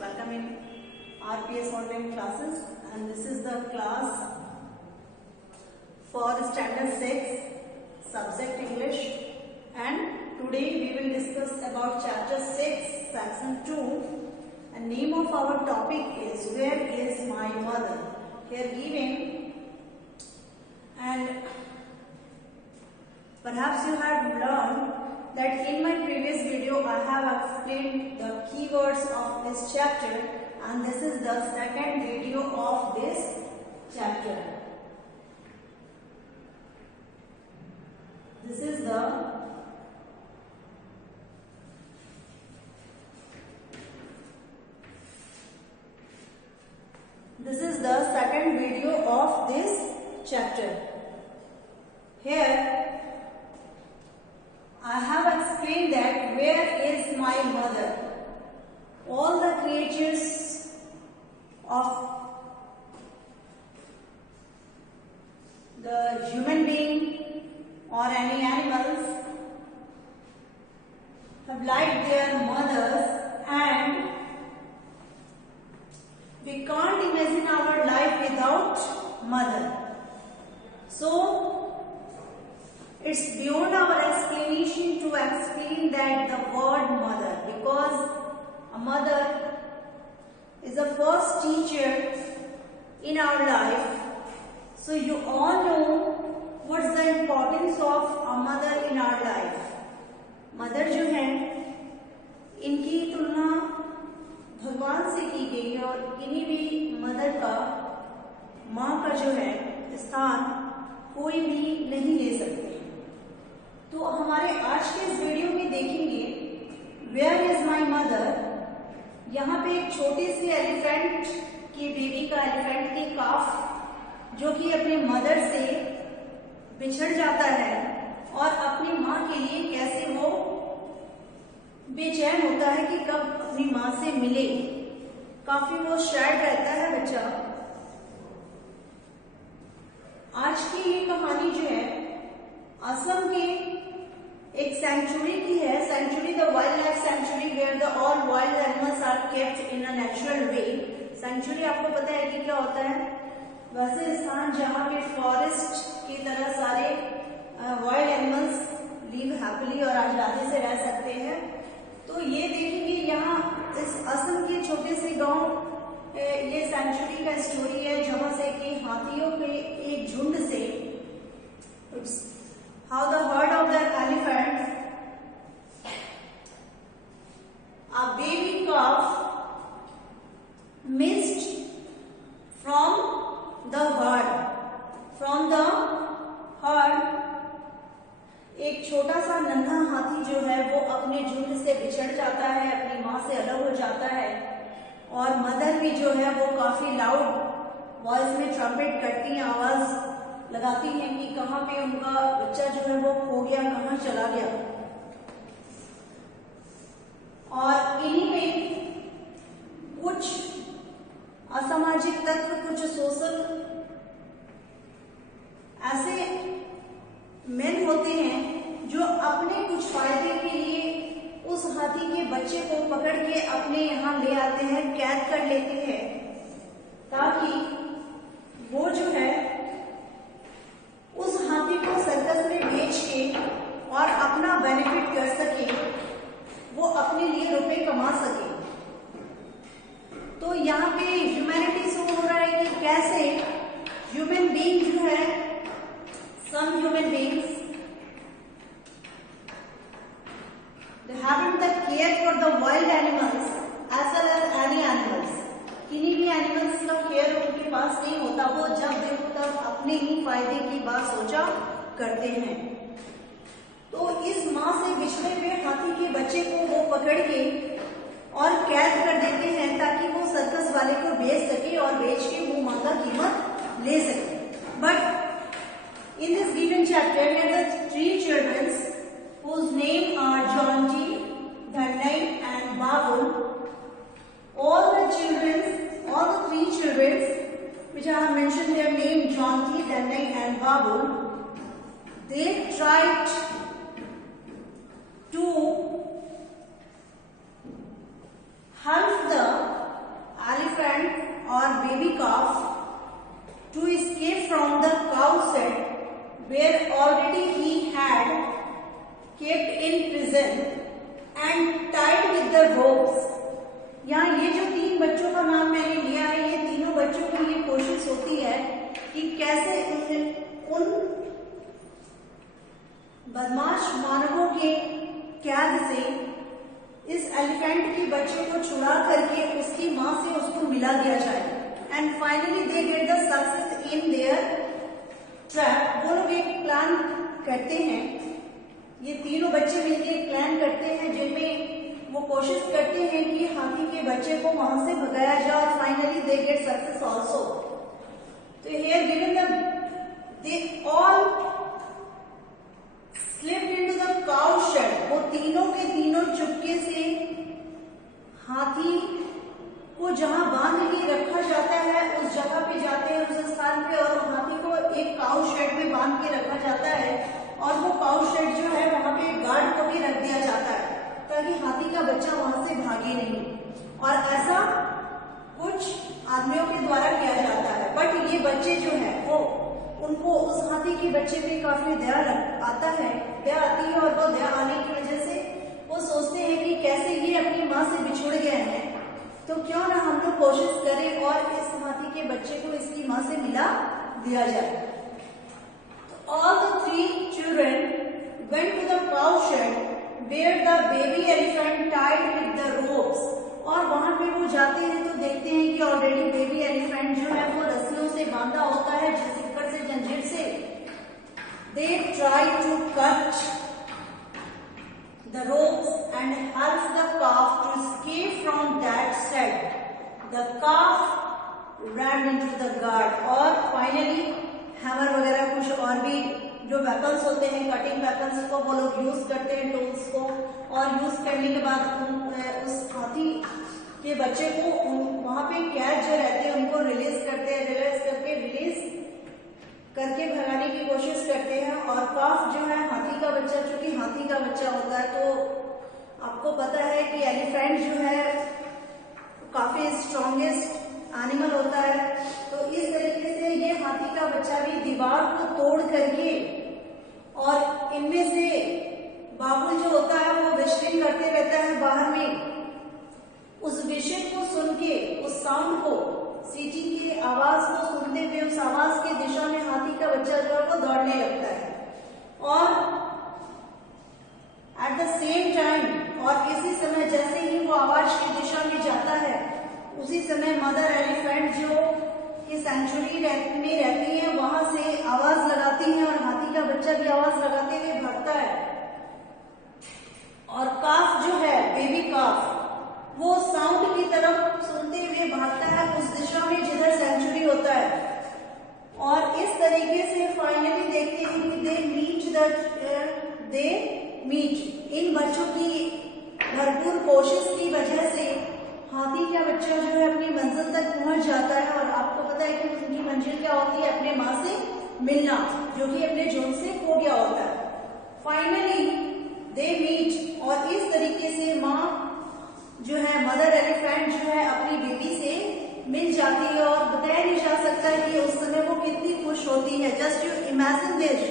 welcome in RPS online classes, and this is the class for standard 6 subject English, and today we will discuss about chapter 6 section 2, and name of our topic is Where is my mother? Here given, and perhaps you have learned that in my previous video I have explained the keywords of this chapter, and this is the second video of this chapter. This is the second video of this chapter. Here I have explained that where is my mother? All the creatures of the human being or any animals have liked their mothers, and we can't imagine our life without mother. So it's beyond our explanation to explain that the word mother, because a mother is the first teacher in our life. So you all know what's the importance of a mother in our life. Mother जो है इनकी तुलना भगवान से की गई, और किन्हीं भी मदर का, माँ का जो है स्थान कोई भी नहीं ले सकते। तो हमारे आज के इस वीडियो में देखेंगे वेयर इज माई मदर। यहाँ पे एक छोटी सी एलिफेंट की बेबी का, एलिफेंट की काफ जो कि अपने मदर से बिछड़ जाता है और अपनी माँ के लिए कैसे वो बेचैन होता है कि कब अपनी माँ से मिले, काफी वो सैड रहता है बच्चा। आज की ये कहानी जो है असम के एक सेंचुरी की है। Sanctuary the wild life sanctuary where the all wild animals are kept in a natural way. Sanctuary आपको पता है कि क्या होता है? वैसे स्थान जहाँ पे फॉरेस्ट की तरह सारे वाइल्ड एनिमल्स लिव हैप्पीली और आजादी से रह सकते हैं। तो ये देखेंगे यहाँ इस असम के छोटे से गांव, ये सेंचुरी का स्टोरी है जहाँ से कि हाथियों के एक झुंड से how the herd of the elephants, a baby calf missed from the herd. एक छोटा सा नन्हा हाथी जो है वो अपने झुंड से बिछड़ जाता है, अपनी माँ से अलग हो जाता है, और मदर भी जो है वो काफी लाउड वॉइस में ट्रम्पेट करती हैं, आवाज लगाती हैं कि कहाँ पे उनका बच्चा जो है वो खो गया, कहाँ चला गया। और इन्हीं में कुछ असामाजिक तत्व, कुछ सोशल ऐसे मेन होते हैं जो अपने कुछ फायदे के लिए उस हाथी के बच्चे को पकड़ के अपने यहाँ ले आते हैं, कैद कर लेते हैं, ताकि वो जो है उस हाथी को सर्कस में बेच के और अपना बेनिफिट कर सके, वो अपने लिए रुपए कमा सके। तो यहाँ पे ह्यूमैनिटी शो हो रहा है कि कैसे ह्यूमन बीइंग जो है, some human beings, they haven't the care for the wild animals as well as any animals. किन्हीं भी एनिमल्स का केयर उनके पास नहीं होता, वो जब देखो तब अपने ही फायदे की बात सोचा करते हैं। तो इस माँ से बिछड़े हुए हाथी के बच्चे को वो पकड़ के और कैद कर देते हैं ताकि वो सर्कस वाले को बेच सके और बेच के वो माँ का कीमत ले सके। But in this given chapter, we have the three children whose name are Jonty, Dhanai and Babul. All the three children which I have mentioned their name, Jonty, Dhanai and Babul, they tried to help the from the cow shed where already he had kept in prison and tied with the ropes. यहाँ ये जो 3 बच्चों का नाम मैंने लिया है, ये तीनों बच्चों की ये कोशिश होती है कि कैसे उन बदमाश मानवों के कैद से इस एलिफेंट के बच्चे को छुड़ा करके उसकी माँ से उसको मिला दिया जाए। And finally they get the success in their trap. वो लोग एक प्लान करते हैं, ये तीनों बच्चे मिलकर एक प्लान करते हैं जिनमें वो कोशिश करते हैं कि हाथी के बच्चे को वहां से भगाया जाए और finally they get success also. तो here given they all slipped into the cow shed. वो तीनों के तीनों चुपके से हाथी को जहां बांध के रखा जाता है उस जगह पे जाते हैं, उस स्थान पे, और हाथी को एक काउ शेड में बांध के रखा जाता है और वो काउ शेड जो है वहां पे गार्ड को भी रख दिया जाता है ताकि हाथी का बच्चा वहां से भागे नहीं। और ऐसा कुछ आदमियों के द्वारा किया जाता है। बट ये बच्चे जो है वो उनको उस हाथी के बच्चे पे काफी दया आता है, दया आती है, और वो दया आने की वजह से वो सोचते हैं कि कैसे ये अपनी माँ से बिछुड़ गए हैं, तो क्यों ना हम लोग कोशिश करें और इस हाथी के बच्चे को इसकी माँ से मिला दिया जाए। तो all the 3 children went to the cow shed where the baby elephant tied with the ropes। और वहां पे वो जाते हैं तो देखते हैं कि ऑलरेडी बेबी एलिफेंट जो है वो रस्सियों से बांधा होता है, सिक्कर से, जंजीर से। They try to cut the ropes and help the calf to escape from that shed. The calf ran into the guard। और फाइनली हैमर वगैरह कुछ और भी जो वेपन्स होते हैं, कटिंग वेपन्स को वो लोग यूज करते हैं, टूल्स को, और यूज करने के बाद उस हाथी के बच्चे को वहां पे कैद जो रहते हैं उनको रिलीज करते हैं, रिलीज करके भगाने की कोशिश करते हैं। और काफ जो है हाथी का बच्चा, चूंकि हाथी का बच्चा होता है तो आपको पता है कि एलिफेंट जो है काफी स्ट्रॉन्गेस्ट एनिमल होता है, तो इस तरीके से ये हाथी का बच्चा भी दीवार को तोड़ करके और इनमें से बाबुल जो होता है वो विशलिंग करते रहता है बाहर में, उस विषय को सुन के, उस साउंड को, सीटी की आवाज को सुनते हुए उस आवाज की दिशा में हाथी का बच्चा जो है वो दौड़ने लगता है। और एट द सेम टाइम, और इसी समय जैसे ही वो आवाज की दिशा में जाता है उसी समय मदर एलिफेंट जो कि सेंचुरी में रहती है वहां से आवाज लगाती है और हाथी का बच्चा भी आवाज लगाते हुए भागता है। और काफ जो है, बेबी काफ, वो साउंड की तरफ सुनते हुए भागता है उस दिशा में जिधर सेंचुरी होता है। और इस तरीके से फाइनली देखते हैं कि दे मीट। इन बच्चों की भरपूर कोशिश की वजह से हाथी का बच्चा जो है अपनी मंजिल तक पहुंच जाता है। और आपको पता है कि उनकी मंजिल क्या होती है, अपने माँ से मिलना, जो कि अपने झुंड से खो गया होता है। फाइनली दे मीट, और इस तरीके से माँ जो है, मदर एलिफेंट जो है अपनी बेबी से मिल जाती है। और बताया नहीं जा सकता कि उस समय वो कितनी खुश होती है। Just you imagine this,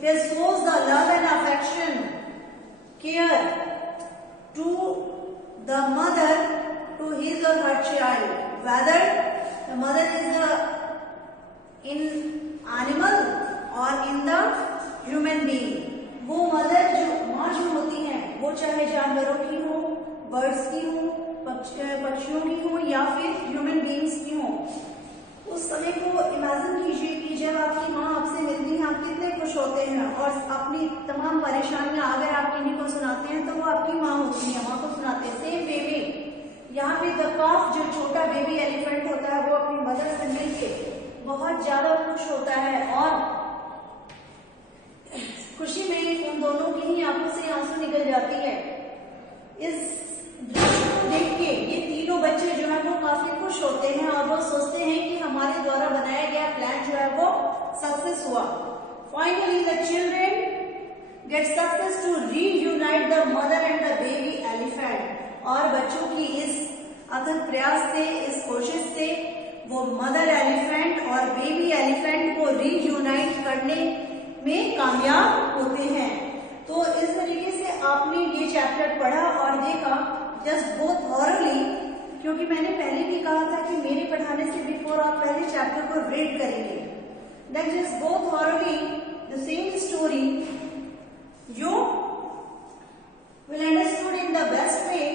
there shows the love and affection, care to the mother to his or her child, whether the mother is in animal or in the human being। वो मदर जो माँ जो होती है वो चाहे जानवरों की हो, बर्ड्स की हो, पक्षियों की हो या फिर ह्यूमन बींग्स की हो। उस समय को इमेजिन कीजिए कि जब आपकी माँ आपसे मिलती है आप कितने खुश होते हैं और अपनी तमाम परेशानियां अगर आप किन्हीं को सुनाते हैं तो वो आपकी माँ होती है, माँ को सुनाते हैं। सेम वे में यहाँ पे द काफ जो छोटा बेबी एलिफेंट होता है वो अपनी मदर से मिलके बहुत ज्यादा खुश होता है और खुशी में उन दोनों की ही आंखों से आंसू निकल जाती है। इस दृश्य को देख के ये तीनों बच्चे जो है वो काफी खुश होते हैं और वो सोचते हैं कि हमारे द्वारा बनाया गया प्लान जो है वो सक्सेस हुआ। Finally the children get success to reunite the mother and the baby elephant. और बच्चों की इस अथक प्रयास से, इस कोशिश से वो मदर एलिफेंट और बेबी एलिफेंट को रीयूनाइट करने में कामयाब होते हैं। तो इस तरीके से आपने ये चैप्टर पढ़ा और देखा, जस्ट गो थॉरली, क्योंकि मैंने पहले भी कहा था कि मेरे पढ़ाने से बिफोर आप पहले चैप्टर को रीड करेंगे। Then just go thoroughly the same story, you will understood in the best way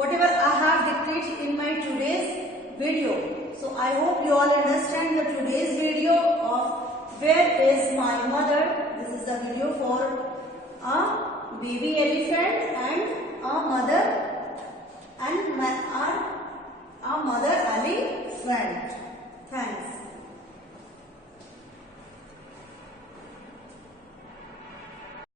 whatever I have depicted in my today's video. So I hope you all understand the today's video of Where is my mother? This is the video for a baby elephant and a mother and a mother elephant. Thanks.